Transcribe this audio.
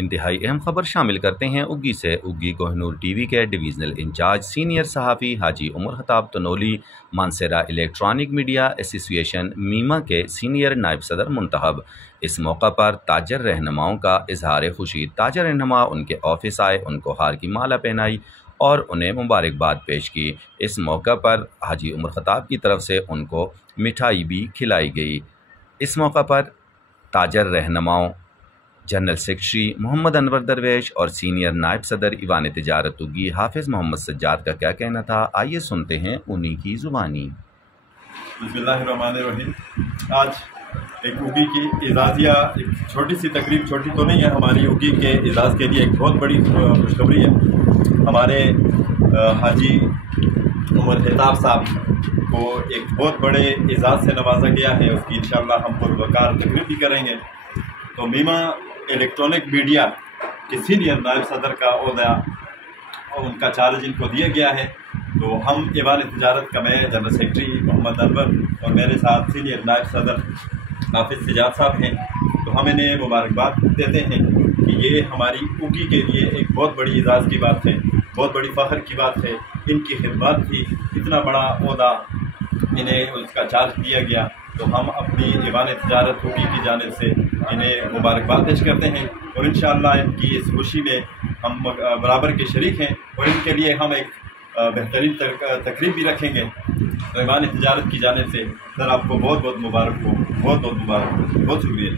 انتہائی اہم خبر شامل کرتے ہیں اگی سے۔ اگی کوہنور ٹی وی کے ڈویژنل انچارج سینئر صحافی حاجی عمر خطاب تنولی مانسہرہ الیکٹرانک میڈیا ایسوسی ایشن میما کے سینئر نائب صدر منتخب۔ اس موقع پر تاجر رہنماؤں کا اظہار خوشی۔ تاجر رہنما ان کے آفس آئے، ان کو ہار کی مالا پہنائی اور انہیں مبارکباد پیش کی۔ اس موقع پر حاجی عمر خطاب کی طرف سے ان کو مٹھائی بھی کھلائی گئی۔ اس موقع پر تاجر رہنماؤں جنرل سیکرٹری محمد انور درویش اور سینئر نائب صدر ایوان تجارت اگی حافظ محمد سجاد کا کیا کہنا تھا، آئیے سنتے ہیں انہی کی زبانی۔ بسم اللہ الرحمن الرحیم۔ آج ایک اگی کی اعزازیہ ایک چھوٹی سی تقریب، چھوٹی تو نہیں ہے، ہماری اگی کے اعزاز کے لیے ایک بہت بڑی خوشخبری ہے۔ ہمارے حاجی عمر خطاب صاحب کو ایک بہت بڑے اعزاز سے نوازا گیا ہے، اس کی انشاءاللہ ہم پروقار تقریب بھی کریں گے۔ تو میما الیکٹرانک میڈیا کے سینئر نائب صدر کا عہدہ اور ان کا چارج ان کو دیا گیا ہے۔ تو ہم ایوان تجارت کا، میں جنرل سیکرٹری محمد انور اور میرے ساتھ سینئر نائب صدر حافظ سجاد صاحب ہیں، تو ہم انہیں مبارکباد دیتے ہیں کہ یہ ہماری اگی کے لیے ایک بہت بڑی اعزاز کی بات ہے، بہت بڑی فخر کی بات ہے۔ ان کی خدمات تھی، اتنا بڑا عہدہ انہیں اس کا چارج دیا گیا، تو ہم اپنی ایوان تجارت اگی کی جانب سے انہیں مبارکباد پیش کرتے ہیں اور انشاءاللہ ان کی اس خوشی میں ہم برابر کے شریک ہیں اور ان کے لیے ہم ایک بہترین تقریب بھی رکھیں گے۔ ایوان تجارت کی جانب سے سر آپ کو بہت بہت مبارک ہو، بہت بہت مبارک ہو، بہت شکریہ۔